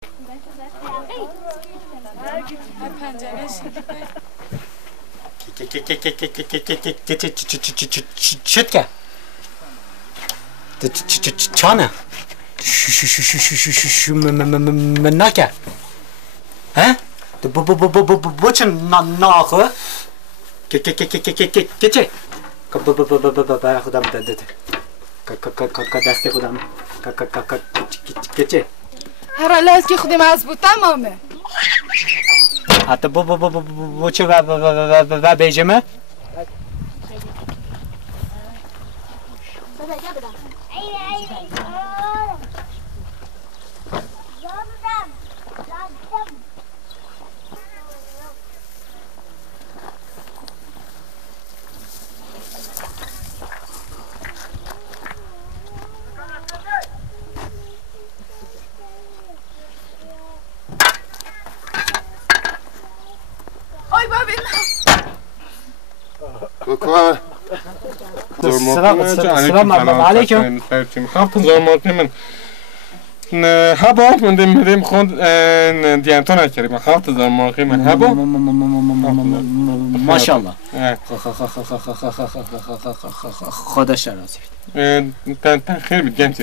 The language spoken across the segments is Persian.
شد که چانه من نکه ها بچه ناخه که برای خودم داده دست خودم که هر حالت که خودم از بود تمامه حتی بچه و بیجمه السلام علیکم. هبا من خود دیانتون نکردیم. خواهد زمان من هبا. ماشاءالله. خدا شرازی. خیلی بیشتر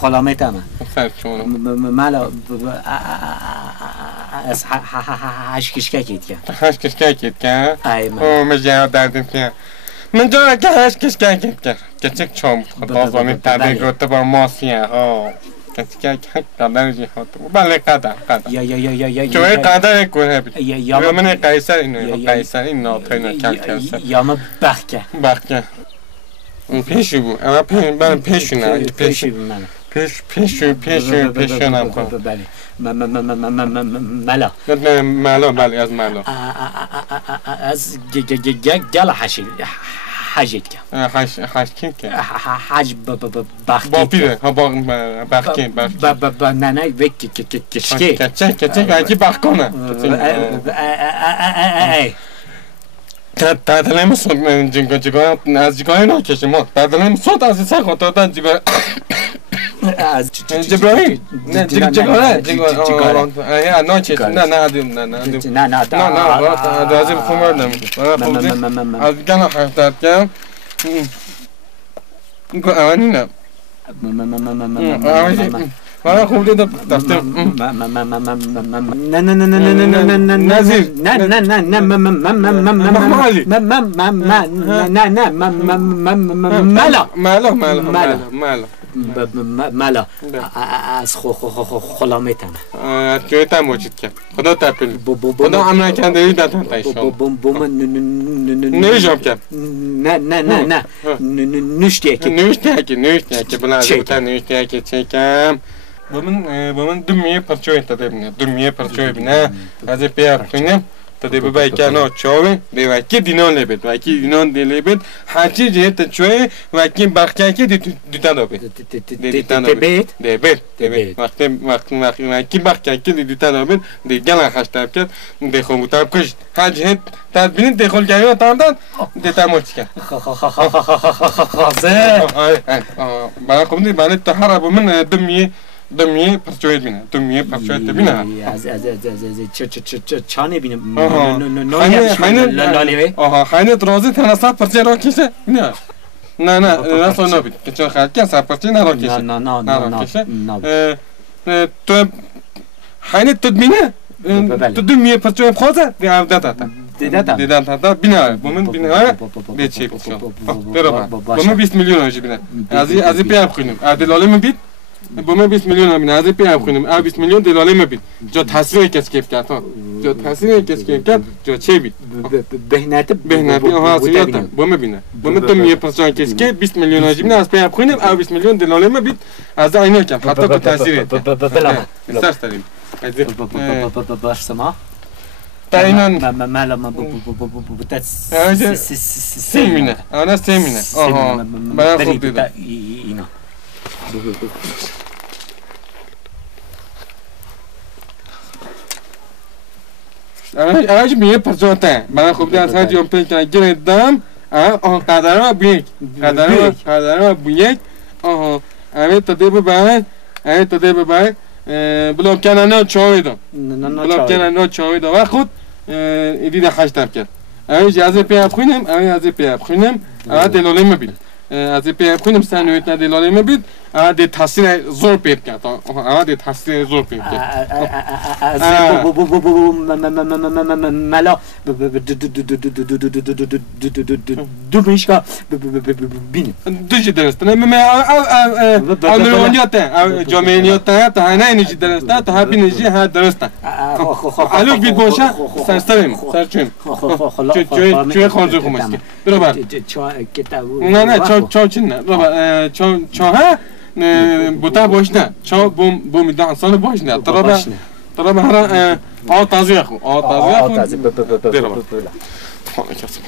خلامی تامه. مالا از هشکشکه کیت که. هشکشکه کیت که. ای من. مجید دادم که. من جا که هشکشکه کیت که. کچک چوم خدا زمین تده گرفته با ماسیه ها. کچک قدر جهات. بله قدر. یا. جوی قدر کوه بی. یا من قیصر این ناتوی نکرد. یا من بخکه. پیشی بود. اما من پیشی نه. پیشی من. پیشی نم کنم. بله. ملا. بله از ملا. از گل حجید که. حجید که. حج بخکی. با پیره. بخکی. نه کشکی. کچک اگه بخکنه. تدلیم صد جنگا از جگاه نکشیم ما. تدلیم صد از این خاطر دادن جگاه. از جبرائیل نه جگاره نه چیز نه لازم خمردم از گنا حرکت کردم اینکه اوانی نه ولی خوب دیدم دفتر مالا از خلامی تنه از جوی تن موجود کرد خدا تپیل خدا عمل کنده دادن تایشان نویشم کرد نه نوشتی که بلا از بوتا نوشتی که چکم با من دمیه پرچوی تده بینه از پیار کنیم تده ببایی که انا چاوه به وکی دینان لیبید حاجی جهت چوه وکی برخی که دیتا دابید وقتی برخی که دیتا دابید دیگه خشتاب کرد دی خوبوتاب کشت حاجی تدبینید دی خلگری رو تاردن دیتا مرچ کرد خازه برای خوب دید برای تحره با من دمیه پرچویت بینه بینه از چانه بینه خیلی درازی تنها سب پرچه را کشه نه راستو نبید که چون خلقی سب پرچه نرا کشه تو خیلی تو بینه تو دمیه پرچوی بخوازه دیدن تا بینه بومن بینه بیچی بومن 20 میلیون هاجی بینه از این پیام خونیم عدلاله من بید بومن 20 میلیون هم بینه از این پیام خونیم 20 میلیون دلاله من بید جا تصویر کس کیف کرد جا چه بید بهنتی آها سیاتا بومن بینه بومن تو میه پرچان کس که 20 میلیون هاجی بینه از پیام خونیم 20 میلیون دلاله من بید از اینو کم حتی که تصویر سرس داریم برسما تاینان مالا ما سیمینه آنا سیمینه آها برای خوب دیدم اینا آج میه پرچوته برای خوب دیدم از هر پیش کنه گردم قدرها بیک قدرها بیک اوه تده ببای اوه تده ببای بلاب کنانا چاوی دا بلاب کنانا چاوی دا و خود ایدی دا خشتر کرد اوه جازه پیاب خوینم اوه جازه پیاب خوینم اوه دلاله مبید از پیاب خوینم سنویت نه دلاله مبید اوه دی تاثیر زور پید کرد اوه دی تاثیر زور پید کرد ملا دو میشکا بینم دوشی درسته نه آمریکاییاته جامعیاته تا هنای نجی درسته تا هر بینجی ها درسته الو بید باشه سرستریم سرچیم چوی خانزوی خومسکی برو بر نه چاو چین نه برو بر چاو ها بوتا باش نه چاو بومی ده انسان باش نه ترا به هر آه تازه خو برو بر خانه کسی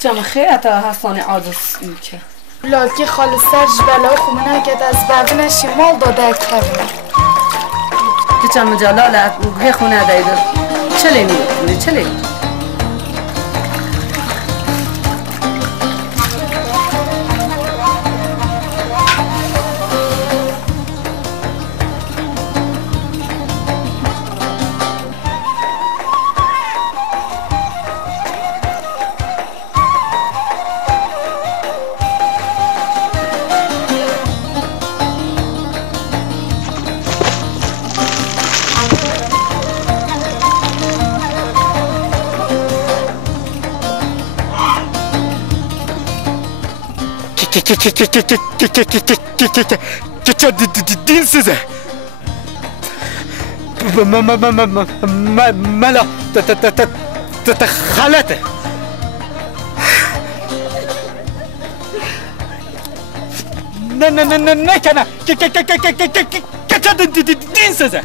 جمع خیلی تا حسان عادس میشه لاکی خاله سرج بلا خمونه که از بابن شمال داده کرده جمع جلالت هی خونه دایده چلی میگه چلی dinsize ملا خالته نه کنه dinsize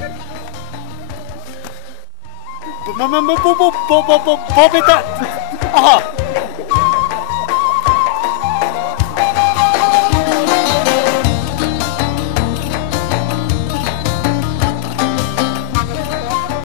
بابا آها